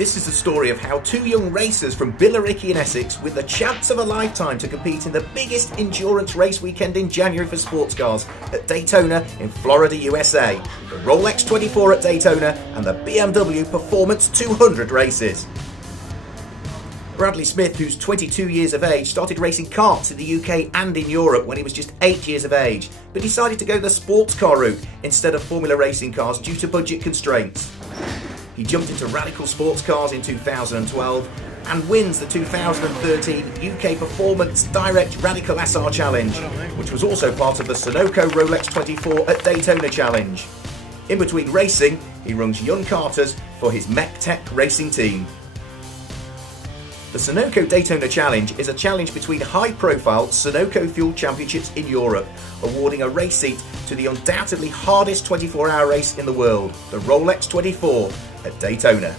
This is the story of how two young racers from Billericay in Essex, with the chance of a lifetime to compete in the biggest endurance race weekend in January for sports cars at Daytona in Florida, USA, the Rolex 24 at Daytona and the BMW Performance 200 races. Bradley Smith, who's 22 years of age, started racing karts in the UK and in Europe when he was just 8 years of age, but decided to go the sports car route instead of formula racing cars due to budget constraints. He jumped into radical sports cars in 2012 and wins the 2013 UK Performance Direct Radical SR Challenge, which was also part of the Sunoco Rolex 24 at Daytona Challenge. In between racing, he runs young karters for his MechTech racing team. The Sunoco Daytona Challenge is a challenge between high-profile Sunoco Fuel Championships in Europe, awarding a race seat to the undoubtedly hardest 24-hour race in the world, the Rolex 24 at Daytona.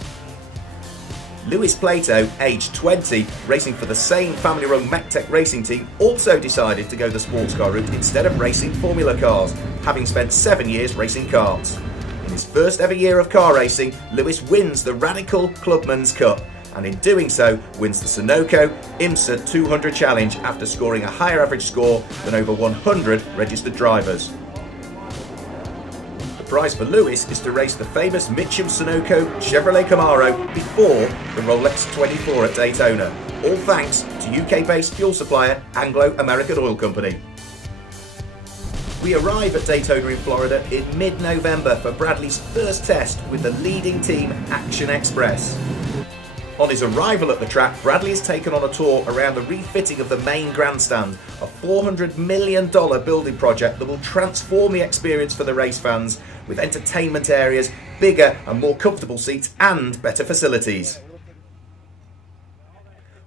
Lewis Plato, aged 20, racing for the same family-run MechTech racing team, also decided to go the sports car route instead of racing formula cars, having spent 7 years racing karts. In his first ever year of car racing, Lewis wins the Radical Clubman's Cup, and in doing so wins the Sunoco IMSA 200 Challenge after scoring a higher average score than over 100 registered drivers. The prize for Lewis is to race the famous Mitchell Sunoco Chevrolet Camaro before the Rolex 24 at Daytona, all thanks to UK-based fuel supplier Anglo-American Oil Company. We arrive at Daytona in Florida in mid-November for Bradley's first test with the leading team Action Express. On his arrival at the track, Bradley is taken on a tour around the refitting of the main grandstand, a $400 million building project that will transform the experience for the race fans, with entertainment areas, bigger and more comfortable seats and better facilities.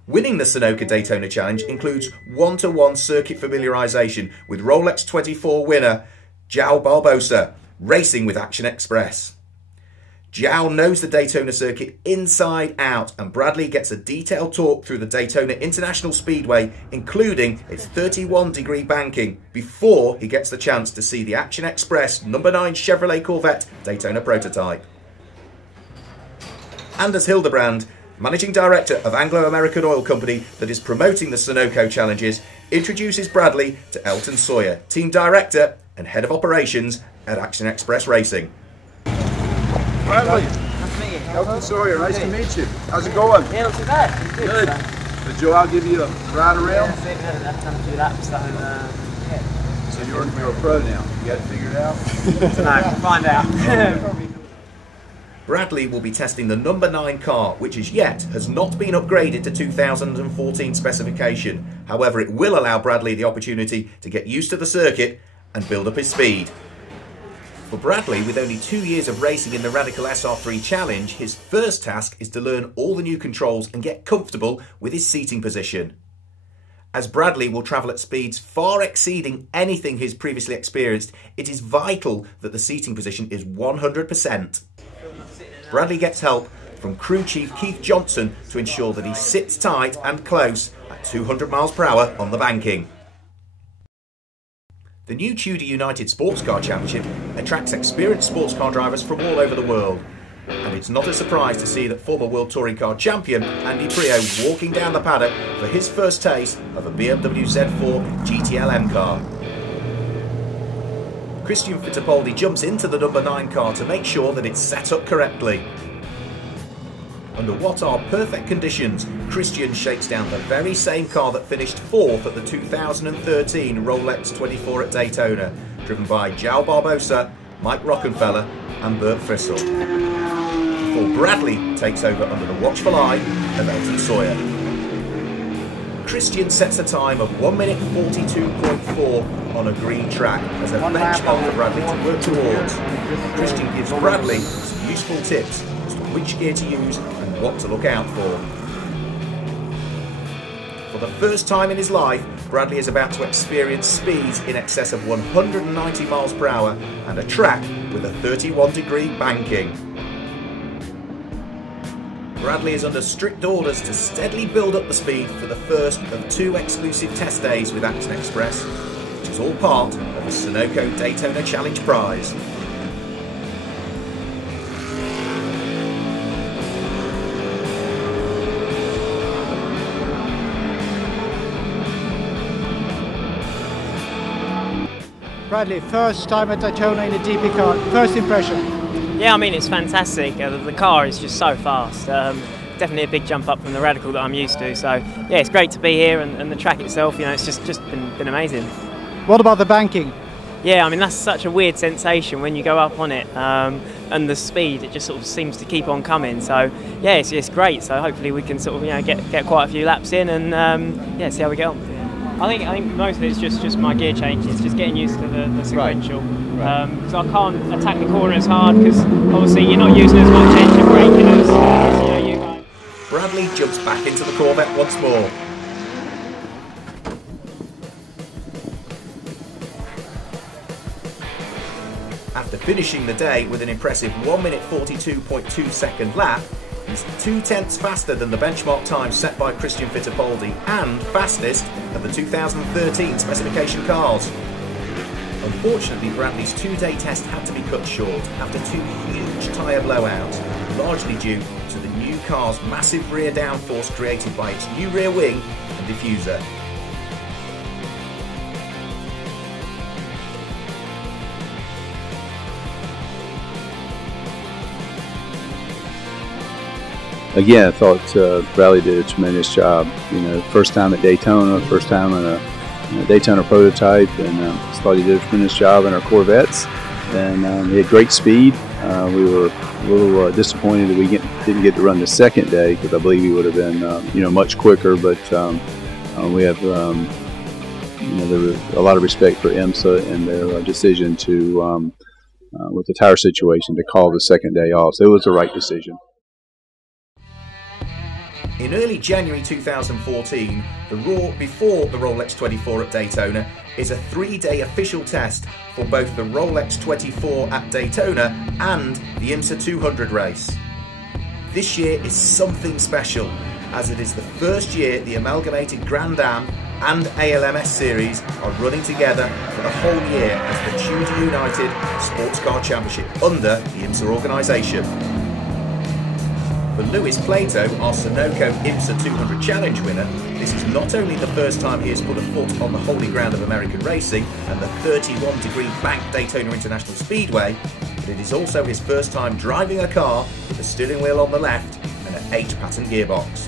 Winning the Sunoco Daytona Challenge includes one-to-one circuit familiarisation with Rolex 24 winner João Barbosa, racing with Action Express. João knows the Daytona circuit inside out, and Bradley gets a detailed talk through the Daytona International Speedway, including its 31-degree banking, before he gets the chance to see the Action Express No. 9 Chevrolet Corvette Daytona prototype. Anders Hildebrand, Managing Director of Anglo-American Oil Company that is promoting the Sunoco Challenges, introduces Bradley to Elton Sawyer, Team Director and Head of Operations at Action Express Racing. Bradley, nice to meet you. Elton Sawyer, nice to meet you. How's it going? Yeah, not too bad. Good. Did Joel give you a ride around? Yeah, I had time to do that, so yeah. So you're a pro now. You got it figured out? Tonight, we'll find out. Bradley will be testing the No. 9 car, which as yet has not been upgraded to 2014 specification. However, it will allow Bradley the opportunity to get used to the circuit and build up his speed. For Bradley, with only 2 years of racing in the Radical SR3 Challenge, his first task is to learn all the new controls and get comfortable with his seating position. As Bradley will travel at speeds far exceeding anything he's previously experienced, it is vital that the seating position is 100%. Bradley gets help from crew chief Keith Johnson to ensure that he sits tight and close at 200 miles per hour on the banking. The new Tudor United Sports Car Championship attracts experienced sports car drivers from all over the world, and it's not a surprise to see that former World Touring Car champion Andy Priaulx walking down the paddock for his first taste of a BMW Z4 GTLM car. Christian Fittipaldi jumps into the No. 9 car to make sure that it's set up correctly. Under what are perfect conditions, Christian shakes down the very same car that finished 4th at the 2013 Rolex 24 at Daytona, driven by João Barbosa, Mike Rockenfeller and Bert Frissell, before Bradley takes over under the watchful eye of Elton Sawyer. Christian sets a time of 1 minute 42.4 on a green track as a benchmark for Bradley to work towards. Christian gives Bradley some useful tips as to which gear to use and what to look out for. For the first time in his life, Bradley is about to experience speeds in excess of 190 miles per hour and a track with a 31-degree banking. Bradley is under strict orders to steadily build up the speed for the first of 2 exclusive test days with Action Express, which is all part of the Sunoco Daytona Challenge prize. Bradley, first time at Daytona in a DP car, first impression? Yeah, I mean, it's fantastic. The car is just so fast. Definitely a big jump up from the Radical that I'm used to. So yeah, it's great to be here, and the track itself, you know, it's just been amazing. What about the banking? Yeah, I mean, that's such a weird sensation when you go up on it, and the speed, it just sort of seems to keep on coming. So yeah, it's great. So hopefully we can sort of, you know, get quite a few laps in, and yeah, see how we get on. I think most of it's just my gear change. It's just getting used to the sequential. Because I can't attack the corner as hard, because obviously you're not using as much engine braking as you know, you guys. Bradley jumps back into the Corvette once more. After finishing the day with an impressive 1 minute 42.2 second lap, he's 2/10 faster than the benchmark time set by Christian Fittipaldi and fastest of the 2013 specification cars. Unfortunately, Bradley's two-day test had to be cut short after two huge tyre blowouts, largely due to the new car's massive rear downforce created by its new rear wing and diffuser. Again, I thought Bradley did a tremendous job. You know, first time at Daytona, first time in a Daytona prototype, and I thought he did a tremendous job in our Corvettes. And he had great speed. We were a little disappointed that we didn't get to run the second day, because I believe he would have been, you know, much quicker. But we have, you know, there was a lot of respect for IMSA and their decision to, with the tire situation, to call the second day off. So it was the right decision. In early January 2014, the Raw before the Rolex 24 at Daytona is a 3-day official test for both the Rolex 24 at Daytona and the IMSA 200 race. This year is something special, as it is the first year the amalgamated Grand Am and ALMS series are running together for the whole year as the Tudor United Sports Car Championship under the IMSA organisation. For Lewis Plato, our Sunoco IMSA 200 Challenge winner, this is not only the first time he has put a foot on the holy ground of American racing at the 31-degree bank Daytona International Speedway, but it is also his first time driving a car with the steering wheel on the left and an 8-pattern gearbox.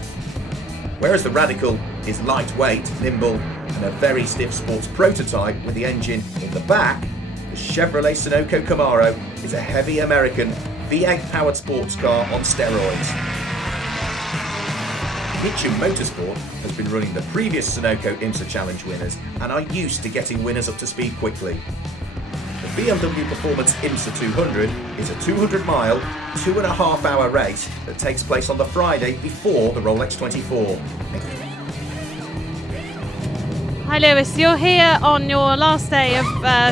Whereas the Radical is lightweight, nimble, and a very stiff sports prototype with the engine in the back, the Chevrolet Sunoco Camaro is a heavy American V8-powered sports car on steroids. Mitchum Motorsport has been running the previous Sunoco IMSA Challenge winners and are used to getting winners up to speed quickly. The BMW Performance IMSA 200 is a 200-mile, 2.5-hour race that takes place on the Friday before the Rolex 24. Hi Lewis, you're here on your last day of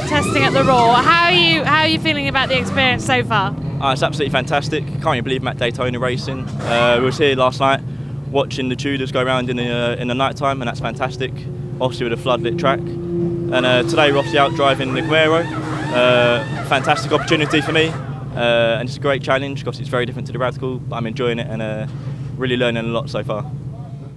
testing at the Raw. How are you feeling about the experience so far? It's absolutely fantastic. Can't even believe I'm at Daytona racing. We was here last night watching the Tudors go around in the night time, and that's fantastic. Obviously with a floodlit track. And today we're obviously out driving the Camaro. Fantastic opportunity for me, and it's a great challenge because it's very different to the Radical, but I'm enjoying it and really learning a lot so far.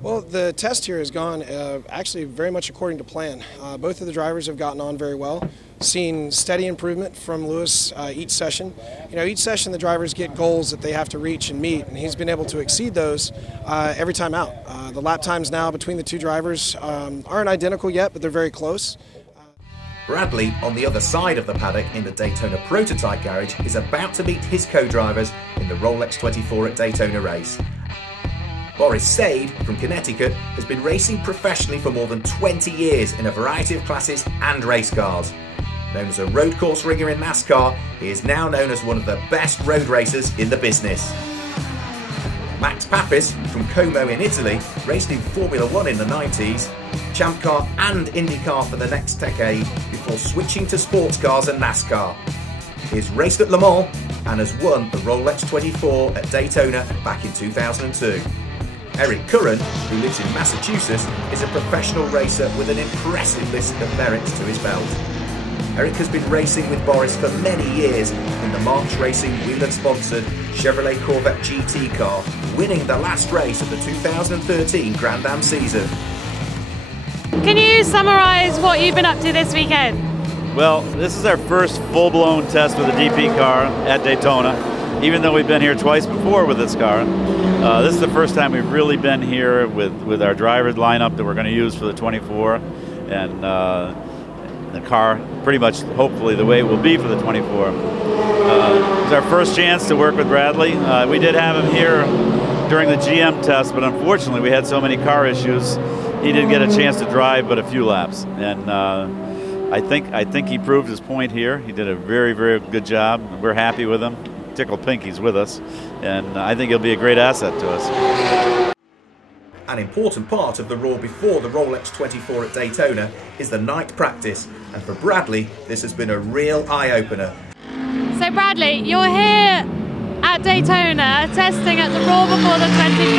Well, the test here has gone actually very much according to plan. Both of the drivers have gotten on very well. Seen steady improvement from Lewis each session. You know, each session the drivers get goals that they have to reach and meet, and he's been able to exceed those every time out. The lap times now between the two drivers aren't identical yet, but they're very close. Bradley, on the other side of the paddock in the Daytona prototype garage, is about to meet his co-drivers in the Rolex 24 at Daytona race. Boris Sade from Connecticut has been racing professionally for more than 20 years in a variety of classes and race cars. Known as a road course ringer in NASCAR, he is now known as one of the best road racers in the business. Max Papis from Como in Italy raced in Formula 1 in the 90s, Champ Car and IndyCar for the next decade before switching to sports cars and NASCAR. He has raced at Le Mans and has won the Rolex 24 at Daytona back in 2002. Eric Curran, who lives in Massachusetts, is a professional racer with an impressive list of merits to his belt. Eric has been racing with Boris for many years in the March Racing Whelen-sponsored Chevrolet Corvette GT car, winning the last race of the 2013 Grand Am season. Can you summarise what you've been up to this weekend? Well, this is our first full-blown test with a DP car at Daytona, even though we've been here twice before with this car. This is the first time we've really been here with our driver lineup that we're going to use for the 24, and the car pretty much, hopefully, the way it will be for the 24. It's our first chance to work with Bradley. We did have him here during the GM test, but unfortunately we had so many car issues, he didn't get a chance to drive but a few laps. And I think he proved his point here. He did a very, very good job. We're happy with him. Tickled pink he's with us, and I think he'll be a great asset to us. An important part of the Raw before the Rolex 24 at Daytona is the night practice, and for Bradley this has been a real eye-opener. So Bradley, you're here at Daytona testing at the Raw before the 24.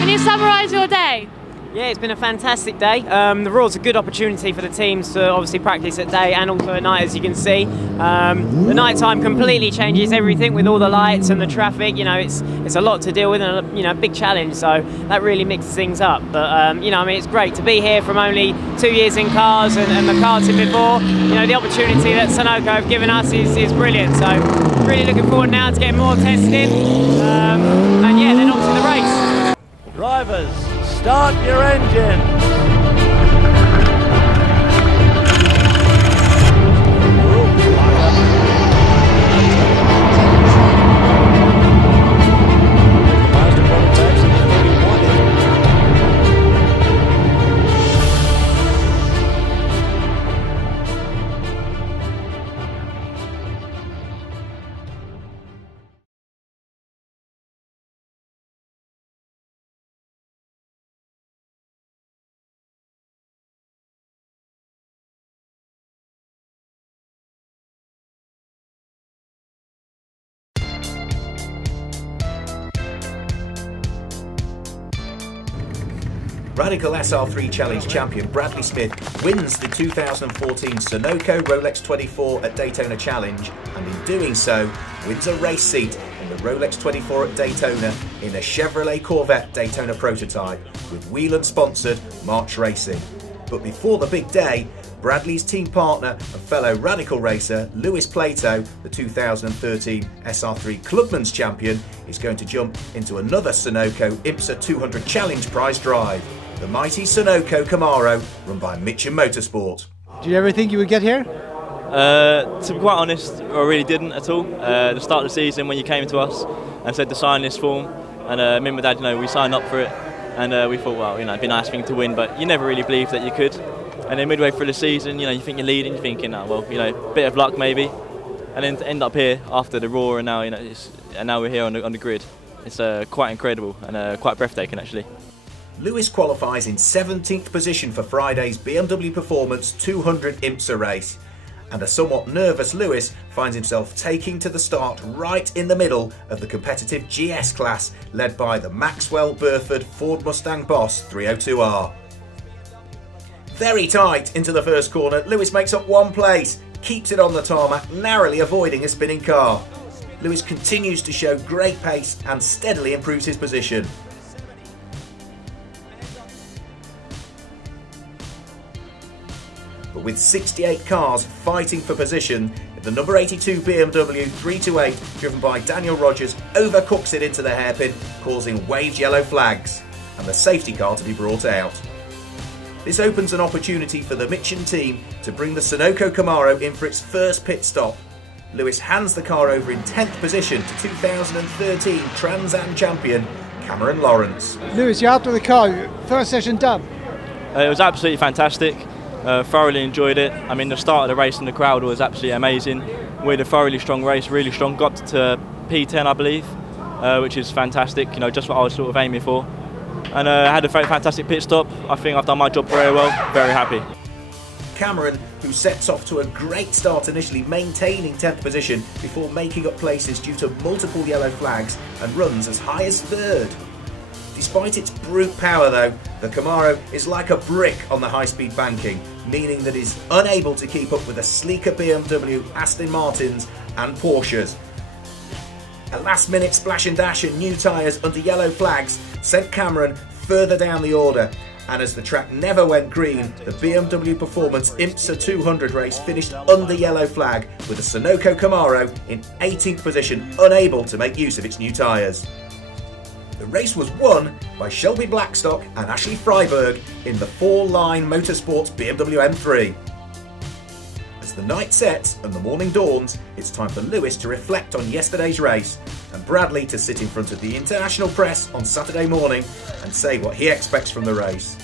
Can you summarise your day? Yeah, it's been a fantastic day. The Raw's a good opportunity for the teams to obviously practice at day and also at night, as you can see. The night time completely changes everything with all the lights and the traffic. You know, it's a lot to deal with and a big challenge. So that really mixes things up. But you know, I mean, it's great to be here from only 2 years in cars and the karting before. You know, the opportunity that Sunoco have given us is brilliant. So really looking forward now to getting more testing. And yeah, then on to the race. Drivers, start your engine. Radical SR3 Challenge champion Bradley Smith wins the 2014 Sunoco Rolex 24 at Daytona Challenge, and in doing so wins a race seat in the Rolex 24 at Daytona in a Chevrolet Corvette Daytona prototype with Whelen sponsored March Racing. But before the big day, Bradley's team partner and fellow Radical racer Lewis Plato, the 2013 SR3 Clubman's champion, is going to jump into another Sunoco IMSA 200 Challenge prize drive, the mighty Sunoco Camaro run by Mitcham Motorsport. Did you ever think you would get here? To be quite honest, I really didn't at all. The start of the season when you came to us and said to sign this form, and me and my dad, you know, we signed up for it, and we thought, well, you know, it'd be a nice thing to win, but you never really believed that you could. And then midway through the season, you know, you think you're leading, you're thinking, oh, well, you know, bit of luck maybe, and then to end up here after the Raw, and now, you know, and now we're here on the grid. It's quite incredible and quite breathtaking actually. Lewis qualifies in 17th position for Friday's BMW Performance 200 IMSA race, and a somewhat nervous Lewis finds himself taking to the start right in the middle of the competitive GS class led by the Maxwell Burford Ford Mustang Boss 302R. Very tight into the first corner, Lewis makes up one place, keeps it on the tarmac, narrowly avoiding a spinning car. Lewis continues to show great pace and steadily improves his position. But with 68 cars fighting for position, the number 82 BMW 328, driven by Daniel Rogers, overcooks it into the hairpin, causing waved yellow flags, and the safety car to be brought out. This opens an opportunity for the Mitcham team to bring the Sunoco Camaro in for its first pit stop. Lewis hands the car over in 10th position to 2013 Trans Am champion Cameron Lawrence. Lewis, you're out with the car. First session done. It was absolutely fantastic. Thoroughly enjoyed it. I mean, the start of the race and the crowd was absolutely amazing. We had a thoroughly strong race, really strong. Got to P10, I believe, which is fantastic. You know, just what I was sort of aiming for. And had a very fantastic pit stop. I think I've done my job very well. Very happy. Cameron, who sets off to a great start initially, maintaining 10th position before making up places due to multiple yellow flags, and runs as high as 3rd. Despite its brute power though, the Camaro is like a brick on the high-speed banking, meaning that it's unable to keep up with the sleeker BMW, Aston Martins and Porsches. A last-minute splash and dash and new tyres under yellow flags sent Cameron further down the order, And as the track never went green, the BMW Performance IMSA 200 race finished under yellow flag with a Sunoco Camaro in 18th position, unable to make use of its new tyres. The race was won by Shelby Blackstock and Ashley Freiberg in the 4-line Motorsports BMW M3. As the night sets and the morning dawns, it's time for Lewis to reflect on yesterday's race and Bradley to sit in front of the international press on Saturday morning and say what he expects from the race.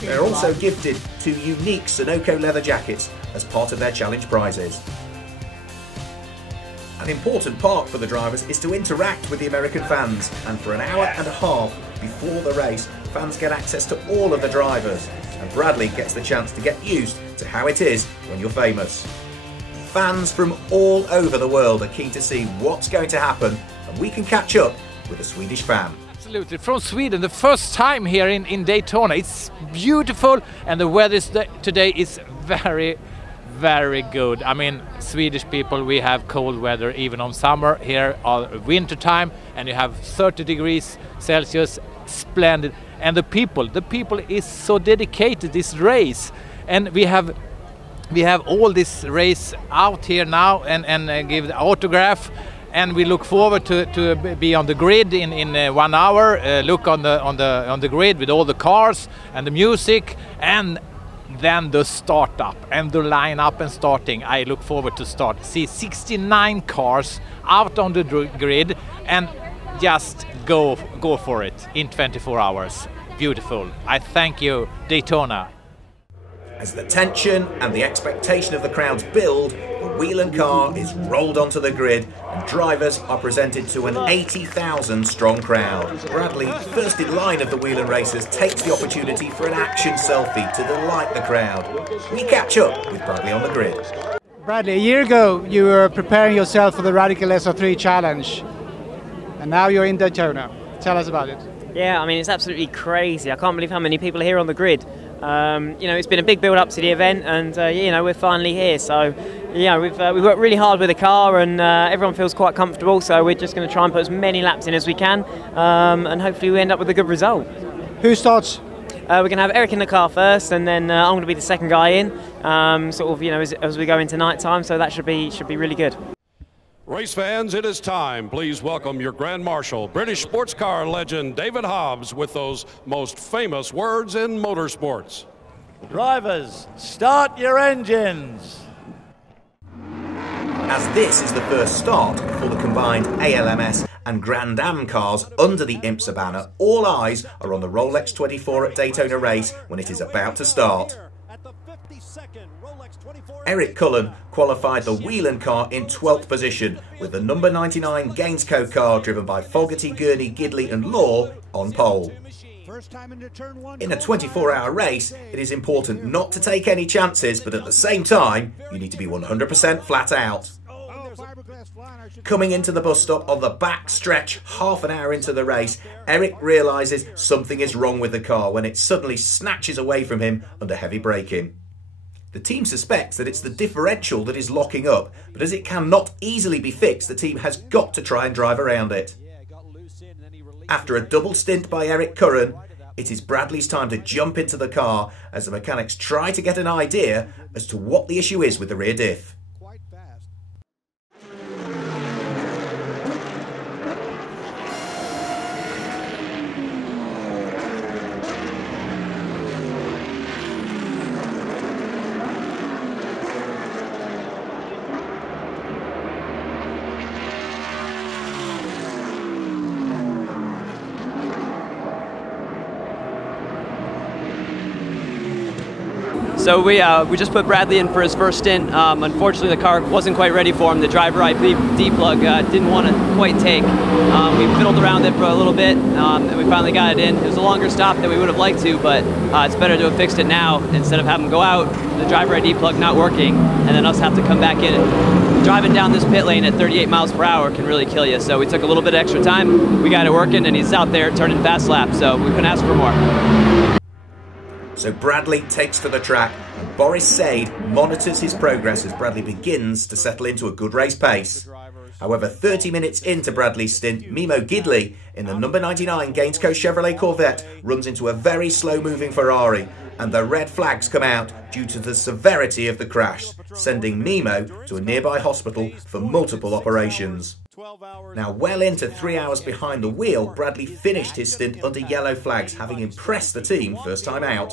They're also gifted 2 unique Sunoco leather jackets as part of their challenge prizes. An important part for the drivers is to interact with the American fans, and for an hour and a half before the race, fans get access to all of the drivers, and Bradley gets the chance to get used to how it is when you're famous. Fans from all over the world are keen to see what's going to happen, and we can catch up with a Swedish fan. Absolutely, from Sweden, the first time here in Daytona. It's beautiful, and the weather today is very good. I mean, Swedish people, we have cold weather even on summer. Here are winter time, and you have 30 degrees Celsius, splendid. And the people is so dedicated this race, and we have all this race out here now and give the autograph. And we look forward to be on the grid in 1 hour. Look on the grid with all the cars and the music, and then the startup and the lineup and starting. I look forward to start. See 69 cars out on the grid and just go for it in 24 hours. Beautiful. I thank you, Daytona. As the tension and the expectation of the crowds build, the Whelen car is rolled onto the grid and drivers are presented to an 80,000 strong crowd. Bradley, first in line of the Whelen racers, takes the opportunity for an action selfie to delight the crowd. We catch up with Bradley on the grid. Bradley, a year ago you were preparing yourself for the Radical SR3 challenge, and now you're in Daytona. Tell us about it. Yeah, I mean, it's absolutely crazy. I can't believe how many people are here on the grid. You know, it's been a big build up to the event, and you know, we're finally here. So, yeah, we've worked really hard with the car, and everyone feels quite comfortable. So we're just going to try and put as many laps in as we can, and hopefully we end up with a good result. Who starts? We're going to have Eric in the car first, and then I'm going to be the second guy in, sort of, you know, as we go into night time. So that should be really good. Race fans, it is time. Please welcome your Grand Marshal, British sports car legend David Hobbs, with those most famous words in motorsports. Drivers, start your engines. As this is the first start for the combined ALMS and Grand Am cars under the IMSA banner, all eyes are on the Rolex 24 at Daytona race when it is about to start. Eric Cullen qualified the Whelen car in 12th position, with the number 99 Gainsco car driven by Fogarty, Gurney, Gidley and Law on pole. In a 24-hour race, it is important not to take any chances, but at the same time, you need to be 100% flat out. Coming into the bus stop on the back stretch, half an hour into the race, Eric realises something is wrong with the car when it suddenly snatches away from him under heavy braking. The team suspects that it's the differential that is locking up, but as it cannot easily be fixed, the team has got to try and drive around it. After a double stint by Eric Curran, it is Bradley's time to jump into the car as the mechanics try to get an idea as to what the issue is with the rear diff. So we just put Bradley in for his first stint. Unfortunately, the car wasn't quite ready for him. The driver, I believe, D-plug didn't want to quite take. We fiddled around it for a little bit, and we finally got it in. It was a longer stop than we would have liked to, but it's better to have fixed it now instead of having him go out, the driver ID plug not working, and then us have to come back in. Driving down this pit lane at 38 miles per hour can really kill you. So we took a little bit of extra time. We got it working, and he's out there turning fast laps. So we couldn't ask for more. So Bradley takes to the track, and Boris Sade monitors his progress as Bradley begins to settle into a good race pace. However, 30 minutes into Bradley's stint, Mimo Gidley in the number 99 Gainsco Chevrolet Corvette runs into a very slow-moving Ferrari, and the red flags come out due to the severity of the crash, sending Mimo to a nearby hospital for multiple operations. Now, well into 3 hours behind the wheel, Bradley finished his stint under yellow flags, having impressed the team first time out.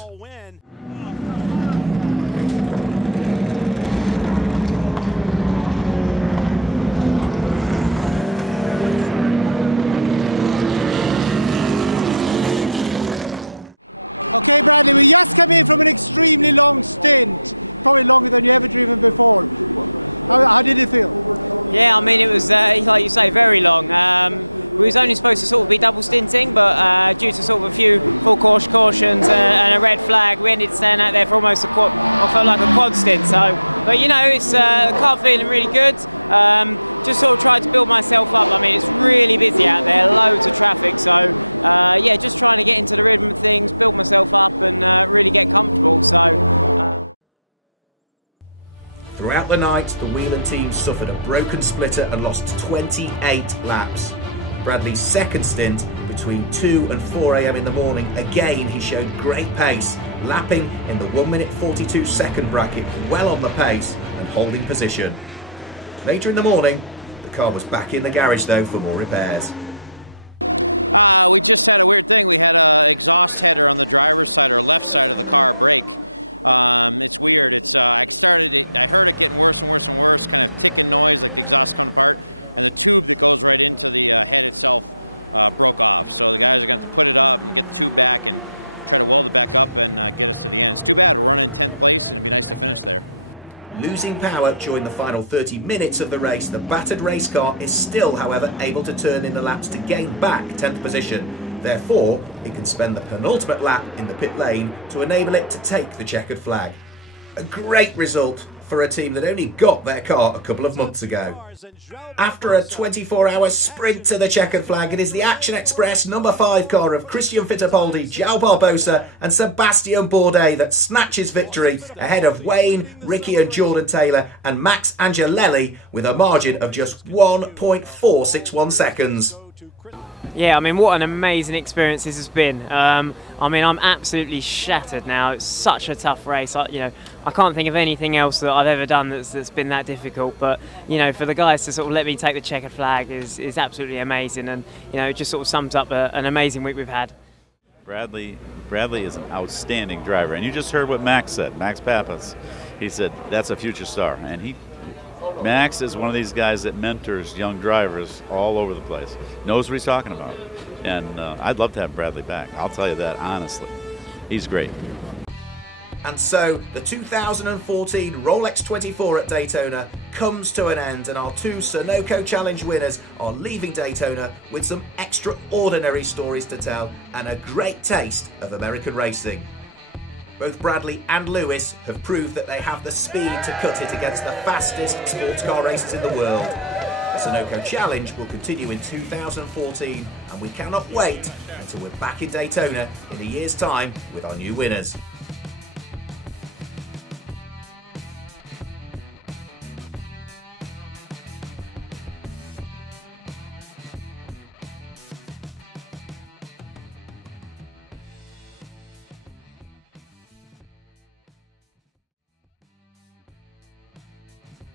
Okay, Bradley, we just came in from an extremely long stint, probably longer than you ever driven before. How did it feel? Yeah, I mean, it was, like you say, very long. We was only supposed to sort of be double stinting, but due to sort of a few full course cautions and a red flag, we ended up staying out there for almost I felt like a quad stint. So, but you know, it's the car feeling really good. Just sort of tried to build myself up. I mean, it's really busy out there, loads of traffic. So, yeah, just trying to get into the rhythm of things, build myself up, and really get comfortable. So. Throughout the night, the Whelan team suffered a broken splitter and lost 28 laps. Bradley's second stint, between 2 and 4 AM in the morning, again he showed great pace, lapping in the 1 minute 42 second bracket, well on the pace and holding position. Later in the morning, the car was back in the garage though for more repairs. We just had a weird thing. We had an exhaust header on the driver's side or left side of the car break. It's weird. It's I heard it getting worse and worse and worse, kind of ticking noise like the exhaust coming apart, and the tube that goes right into the head itself broke off. So the guys are going to have to put it up and get the tube back and try to weld it back up and get us to the end. It's too bad we're running in 10th place, and it'd be nice to finish there. Losing power during the final 30 minutes of the race, the battered race car is still, however, able to turn in the laps to gain back 10th position. Therefore, it can spend the penultimate lap in the pit lane to enable it to take the checkered flag. A great result for a team that only got their car a couple of months ago. After a 24-hour sprint to the checkered flag, it is the Action Express number 5 car of Christian Fittipaldi, João Barbosa and Sebastian Bourdais that snatches victory ahead of Wayne, Ricky and Jordan Taylor and Max Angelelli with a margin of just 1.461 seconds. Yeah, I mean, what an amazing experience this has been. I mean, I'm absolutely shattered now. It's such a tough race. You know, I can't think of anything else that I've ever done that's been that difficult. But you know, for the guys to sort of let me take the checkered flag is absolutely amazing, and you know, it just sort of sums up an amazing week we've had. Bradley is an outstanding driver, and you just heard what Max said. Max Pappas, he said that's a future star, and Max is one of these guys that mentors young drivers all over the place. Knows what he's talking about. And I'd love to have Bradley back. I'll tell you that honestly. He's great. And so the 2014 Rolex 24 at Daytona comes to an end, and our 2 Sunoco Challenge winners are leaving Daytona with some extraordinary stories to tell and a great taste of American racing. Both Bradley and Lewis have proved that they have the speed to cut it against the fastest sports car racers in the world. The Sunoco Challenge will continue in 2014, and we cannot wait until we're back in Daytona in a year's time with our new winners.